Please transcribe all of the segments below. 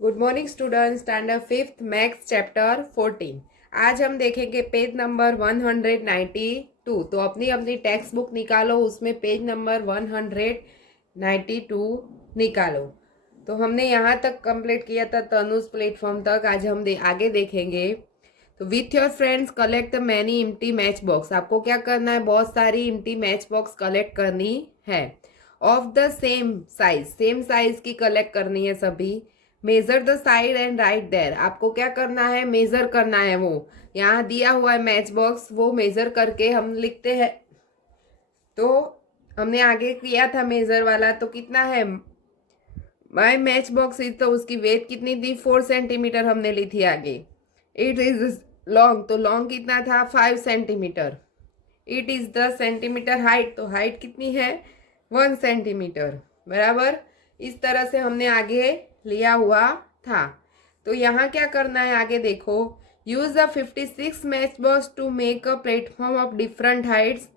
Good morning student, standard fifth maths chapter 14। आज हम देखेंगे पेज नंबर 192। तो अपनी अपनी टेक्स्ट बुक निकालो, उसमें पेज नंबर 192 निकालो। तो हमने यहाँ तक कंप्लीट किया था तनुज प्लेटफॉर्म तक। आज हम आगे देखेंगे। तो with your friends collect the many empty match box. आपको क्या करना है? बहुत सारी एम्प्टी मैच बॉक्स कलेक्ट करनी है। ऑफ द सेम साइज की कलेक्ट करनी है सभी। Measure the side and write there. आपको क्या करना है? मेजर करना है। वो यहाँ दिया हुआ है मैच बॉक्स, वो मेजर करके हम लिखते हैं। तो हमने आगे किया था मेजर वाला, तो कितना है? माई मैच बॉक्स इज, तो उसकी वेट कितनी थी? 4 सेंटीमीटर हमने ली थी आगे। इट इज लॉन्ग, तो लॉन्ग कितना था? 5 centimetre. It is 10 centimetre height, तो हाइट कितनी है? 1 सेंटीमीटर। बराबर। इस तरह से हमने आगे लिया हुआ था। तो यहाँ क्या करना है? आगे देखो। Use the 56 match box to make a platform of different heights.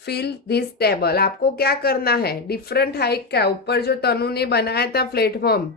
Fill this table. आपको क्या करना है? डिफरेंट हाइट का ऊपर जो तनु ने बनाया था प्लेटफॉर्म,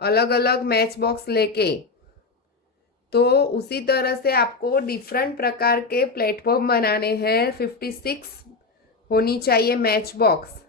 अलग अलग मैच बॉक्स लेके, तो उसी तरह से आपको डिफरेंट प्रकार के प्लेटफॉर्म बनाने हैं। 56 होनी चाहिए मैच बॉक्स।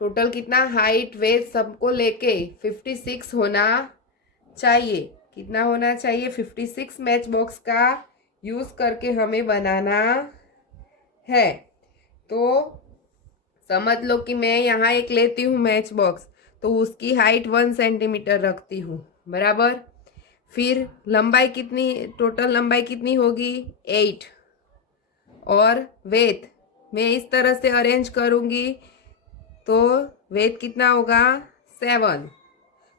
टोटल कितना? हाइट वेट सबको लेके 56 होना चाहिए। कितना होना चाहिए? 56 मैच बॉक्स का यूज करके हमें बनाना है। तो समझ लो कि मैं यहाँ एक लेती हूँ मैच बॉक्स, तो उसकी हाइट 1 सेंटीमीटर रखती हूँ। बराबर। फिर लंबाई कितनी, टोटल लंबाई कितनी होगी? 8। और वेट मैं इस तरह से अरेंज करूँगी, तो वेट कितना होगा? 7।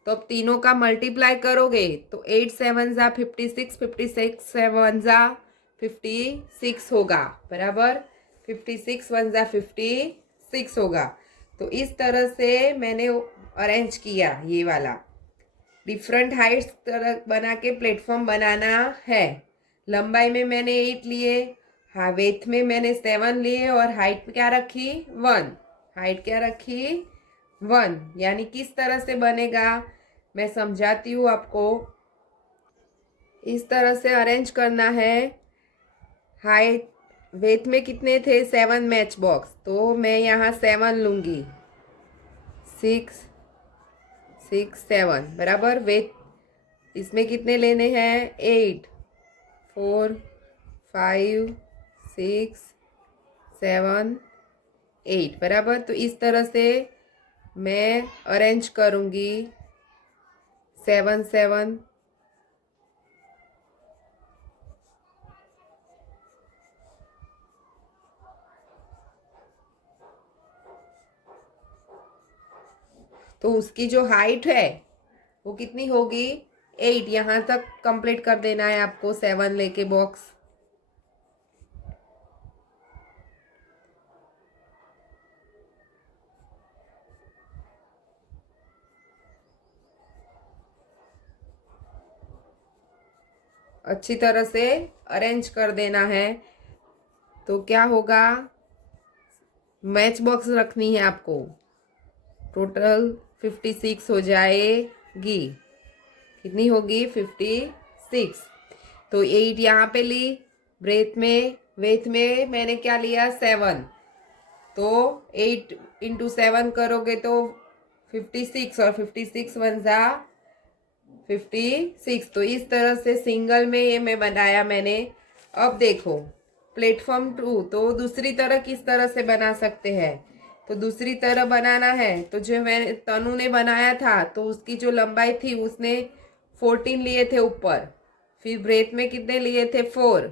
तो अब तीनों का मल्टीप्लाई करोगे तो 8 7 जा 56, 56 7 जा 56 होगा। बराबर। 56 1 जा 56 होगा। तो इस तरह से मैंने अरेंज किया। ये वाला डिफरेंट हाइट्स तरह बना के प्लेटफॉर्म बनाना है। लंबाई में मैंने 8 लिए, हाँ वेथ में मैंने 7 लिए, और हाइट क्या रखी? 1। हाइट क्या रखी? 1। यानी किस तरह से बनेगा मैं समझाती हूँ आपको। इस तरह से अरेंज करना है। हाइट वेथ में कितने थे? 7 मैच बॉक्स, तो मैं यहाँ 7 लूँगी। 6 6 7। बराबर। वेथ इसमें कितने लेने हैं? 8 4 5 6 7 8। बराबर। तो इस तरह से मैं अरेंज करूँगी 7 7। तो उसकी जो हाइट है वो कितनी होगी? 8। यहाँ तक कंप्लीट कर देना है आपको 7 लेके बॉक्स। अच्छी तरह से अरेंज कर देना है। तो क्या होगा? मैच बॉक्स रखनी है आपको। टोटल 56 हो जाएगी। कितनी होगी? 56। तो 8 यहाँ पे ली। वेथ में मैंने क्या लिया? 7। तो 8 इंटू 7 करोगे तो 56, और 56 1 जा 56। तो इस तरह से सिंगल में ये मैं बनाया मैंने। अब देखो प्लेटफॉर्म 2, तो दूसरी तरह किस तरह से बना सकते हैं? तो दूसरी तरह बनाना है तो जो मैंने तनु ने बनाया था, तो उसकी जो लंबाई थी उसने 14 लिए थे ऊपर। फिर ब्रेथ में कितने लिए थे? 4।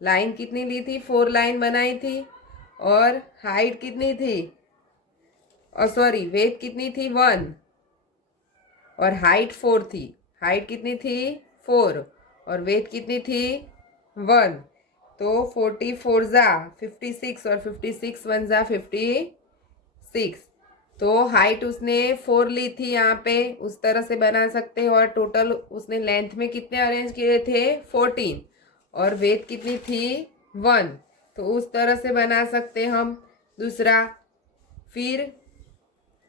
लाइन कितनी ली थी? 4 लाइन बनाई थी। और हाइट कितनी थी? और सॉरी वेट कितनी थी? 1। और हाइट 4 थी। हाइट कितनी थी? 4। और वेट कितनी थी? 1। तो 44 जा 56, और 56 1 जा 56। तो हाइट उसने 4 ली थी यहाँ पे, उस तरह से बना सकते हैं। और टोटल उसने लेंथ में कितने अरेंज किए थे? 14। और वेट कितनी थी? 1। तो उस तरह से बना सकते हम दूसरा। फिर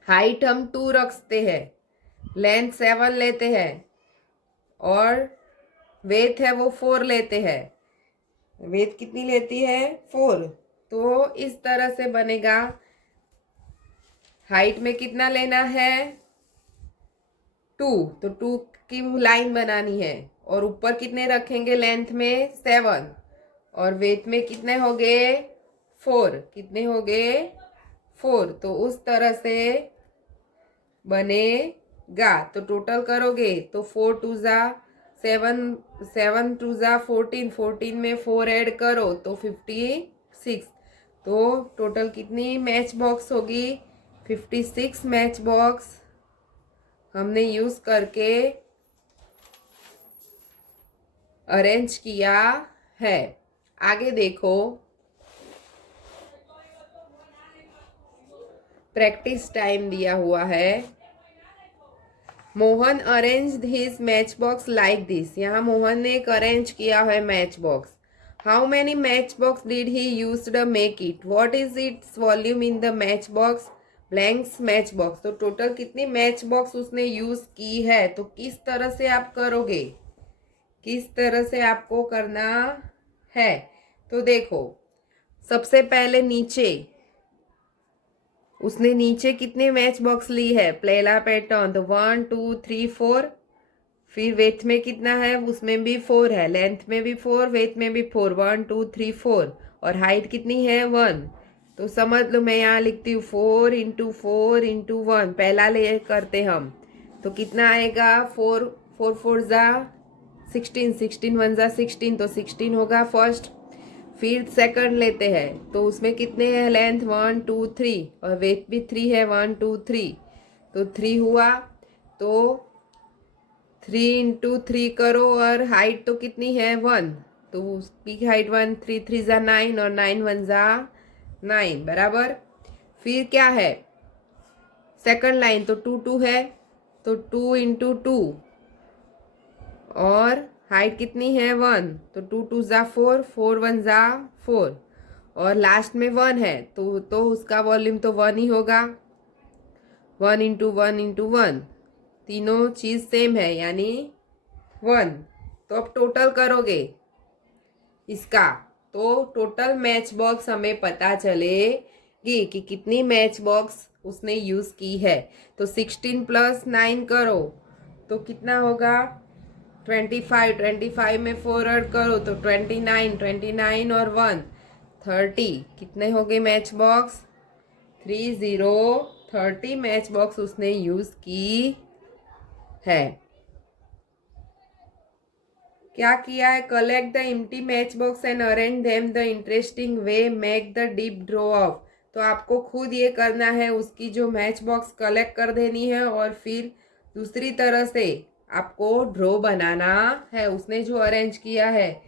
हाइट हम 2 रखते हैं। लेंथ 7 लेते हैं और वेथ है वो 4 लेते हैं। वेथ कितनी लेती है? 4। तो इस तरह से बनेगा। हाइट में कितना लेना है? 2। तो 2 की लाइन बनानी है और ऊपर कितने रखेंगे? लेंथ में 7 और वेथ में कितने हो गए? 4। कितने हो गए? 4। तो उस तरह से बनेगा। तो टोटल करोगे तो 4 टू ज़ा 7, 7 टू ज़ा 14, 14 में 4 ऐड करो तो 56। तो टोटल कितनी मैच बॉक्स होगी? 56 मैच बॉक्स हमने यूज करके अरेंज किया है। आगे देखो, प्रैक्टिस टाइम दिया हुआ है। Mohan arranged his match box like this. यहाँ मोहन ने एक अरेंज किया है match box. How many match box did he use the make it? What is its volume in the match box? Blanks match box. तो total कितनी match box उसने use की है? तो किस तरह से आप करोगे? किस तरह से आपको करना है? तो देखो, सबसे पहले नीचे उसने नीचे कितने मैच बॉक्स ली है? पहला पैटर्न तो 1 2 3 4। फिर वेथ में कितना है? उसमें भी 4 है, लेंथ में भी 4, वेथ में भी 4, 1 2 3 4। और हाइट कितनी है? 1। तो समझ लो, मैं यहाँ लिखती हूँ 4 इंटू 4 इंटू 1। पहला ले करते हम तो कितना आएगा? 4 4 4 ज़ा 16, 16 1 ज़ा 16, तो 16 होगा फर्स्ट। फिर सेकंड लेते हैं तो उसमें कितने हैं? लेंथ 1 2 3 और वेथ भी 3 है, 1 2 3। तो 3 हुआ। तो 3 इंटू 3 करो और हाइट तो कितनी है? 1। तो उसकी हाइट 1, 3 3 ज़ा 9 और 9 1 ज़ा 9 बराबर। फिर क्या है? सेकंड लाइन तो 2 2 है, तो 2 इंटू 2 और हाइट कितनी है? 1। तो 2 2 ज़ा 4, 4 1 ज़ा 4 और लास्ट में 1 है तो उसका वॉल्यूम तो 1 ही होगा। 1 इंटू 1 इंटू 1, तीनों चीज़ सेम है यानी 1। तो अब टोटल करोगे इसका तो टोटल मैच बॉक्स हमें पता चलेगी कि कितनी मैच बॉक्स उसने यूज़ की है। तो 16 प्लस 9 करो तो कितना होगा? 25। 25 में 4 ऐड करो तो 29, 29 और 1 30। कितने हो गए मैच बॉक्स? 30 मैच बॉक्स उसने यूज की है। क्या किया है? Collect the empty match box and arrange them the interesting way, make the deep draw of. तो आपको खुद ये करना है, उसकी जो मैच बॉक्स कलेक्ट कर देनी है और फिर दूसरी तरह से आपको ड्रॉ बनाना है। उसने जो अरेंज किया है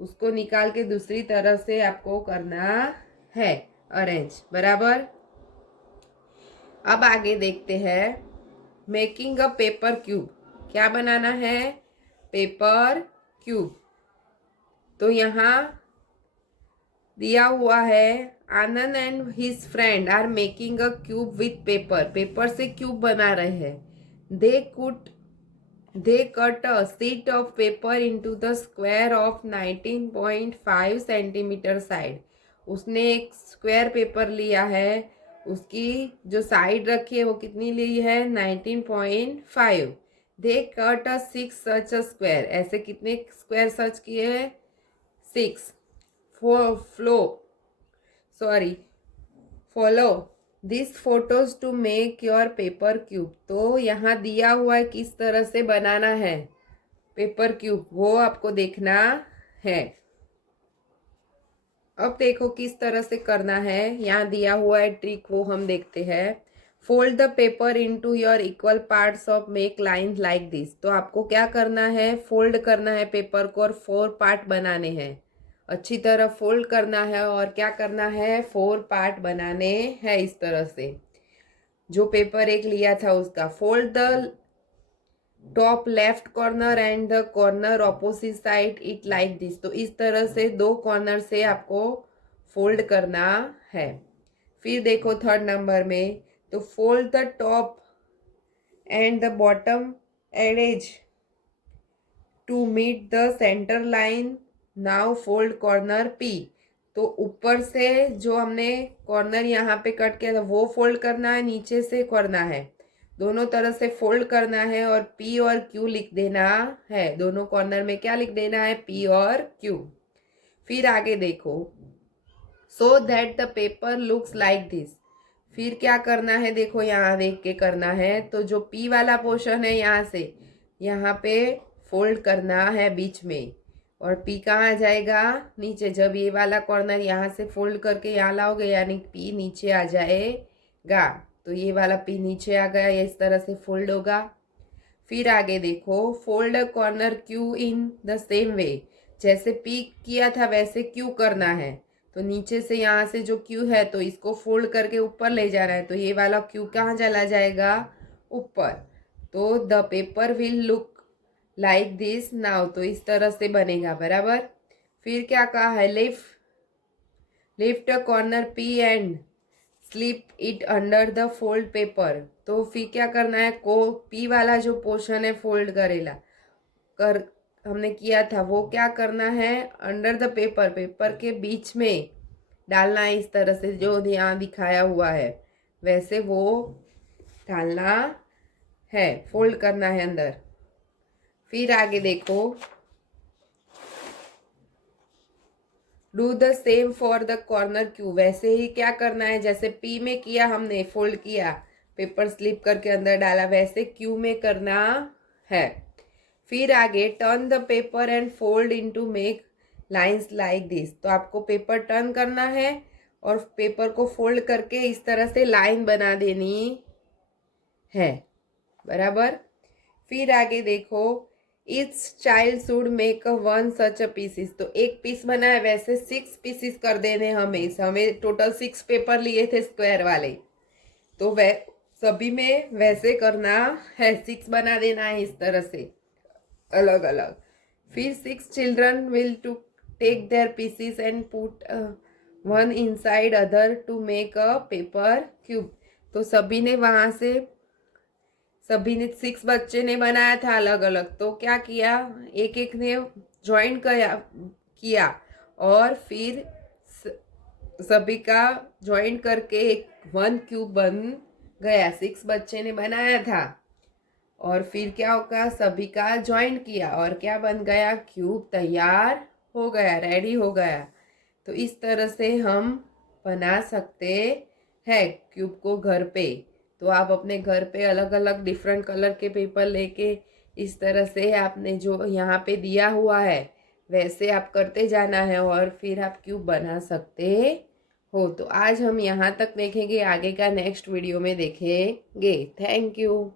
उसको निकाल के दूसरी तरह से आपको करना है अरेंज, बराबर। अब आगे देखते हैं, मेकिंग अ पेपर क्यूब। क्या बनाना है? Paper cube. तो यहाँ दिया हुआ है, Anand and his friend are making a cube with paper. Paper से क्यूब बना रहे हैं। They cut a sheet of paper into the square of 19.5 centimetre side. उसने एक स्क्वायर पेपर लिया है, उसकी जो साइड रखी है वो कितनी ली है? 19.5। They cut a 6 such a square. ऐसे कितने स्क्वायर सर्च किए हैं? 6। Follow this photos to make your paper cube. तो यहाँ दिया हुआ है किस तरह से बनाना है पेपर क्यूब, वो आपको देखना है। अब देखो किस तरह से करना है, यहाँ दिया हुआ है ट्रिक, वो हम देखते हैं। Fold the paper into your equal parts of make lines like this. तो आपको क्या करना है? फोल्ड करना है पेपर को और 4 पार्ट बनाने हैं। अच्छी तरह फोल्ड करना है और क्या करना है? 4 पार्ट बनाने हैं इस तरह से। जो पेपर एक लिया था उसका fold the top left corner and the corner opposite side it like this. तो इस तरह से 2 कॉर्नर से आपको फोल्ड करना है। फिर देखो थर्ड नंबर में, तो fold the top and the bottom edge to meet the centre line. Now fold corner P. तो ऊपर से जो हमने कॉर्नर यहाँ पे कट किया था वो फोल्ड करना है, नीचे से करना है, दोनों तरह से फोल्ड करना है और पी और क्यू लिख देना है। दोनों कॉर्नर में क्या लिख देना है? पी और क्यू। फिर आगे देखो, so that the paper looks like this. फिर क्या करना है? देखो यहाँ देख के करना है। तो जो पी वाला पोर्शन है यहाँ से यहाँ पे फोल्ड करना है बीच में, और पी कहाँ आ जाएगा? नीचे। जब ये वाला कॉर्नर यहाँ से फोल्ड करके यहाँ लाओगे यानी पी नीचे आ जाएगा। तो ये वाला पी नीचे आ गया, ये इस तरह से फोल्ड होगा। फिर आगे देखो, fold corner Q in the same way. जैसे पी किया था वैसे क्यू करना है। तो नीचे से यहाँ से जो क्यू है तो इसको फोल्ड करके ऊपर ले जाना है। तो ये वाला क्यू कहाँ चला जाएगा? ऊपर। तो the paper will look like this now. तो इस तरह से बनेगा, बराबर। फिर क्या कहा है? Lift corner P and slip it under the fold paper. तो फिर क्या करना है? को पी वाला जो पोर्शन है फोल्ड करेला कर हमने किया था वो क्या करना है? अंडर द पेपर, पेपर के बीच में डालना है। इस तरह से जो यहाँ दिखाया हुआ है वैसे वो डालना है, फोल्ड करना है अंदर। फिर आगे देखो, do the same for the corner Q. वैसे ही क्या करना है? जैसे पी में किया हमने, फोल्ड किया, पेपर स्लिप करके अंदर डाला, वैसे क्यू में करना है। फिर आगे, turn the paper and fold into make lines like this. तो आपको पेपर टर्न करना है और पेपर को फोल्ड करके इस तरह से लाइन बना देनी है, बराबर। फिर आगे देखो, each child should make one such a pieces. तो एक पीस बना है, वैसे 6 पीसीस कर देने हमें टोटल 6 पेपर लिए थे स्क्वायर वाले। तो वह सभी में वैसे करना है, 6 बना देना है इस तरह से अलग अलग। फिर 6 children will to take their pieces and put one inside other to make a paper cube. तो सभी ने 6 बच्चे ने बनाया था अलग अलग। तो क्या किया? एक एक ने ज्वाइन किया और फिर सभी का ज्वाइन करके एक 1 क्यूब बन गया। 6 बच्चे ने बनाया था और फिर क्या होगा? सभी का ज्वाइन किया और क्या बन गया? क्यूब तैयार हो गया, रेडी हो गया। तो इस तरह से हम बना सकते हैं क्यूब को घर पे। तो आप अपने घर पे अलग अलग डिफरेंट कलर के पेपर लेके इस तरह से आपने जो यहाँ पे दिया हुआ है वैसे आप करते जाना है और फिर आप क्यूब बना सकते हो। तो आज हम यहाँ तक देखेंगे, आगे का नेक्स्ट वीडियो में देखेंगे। Thank you.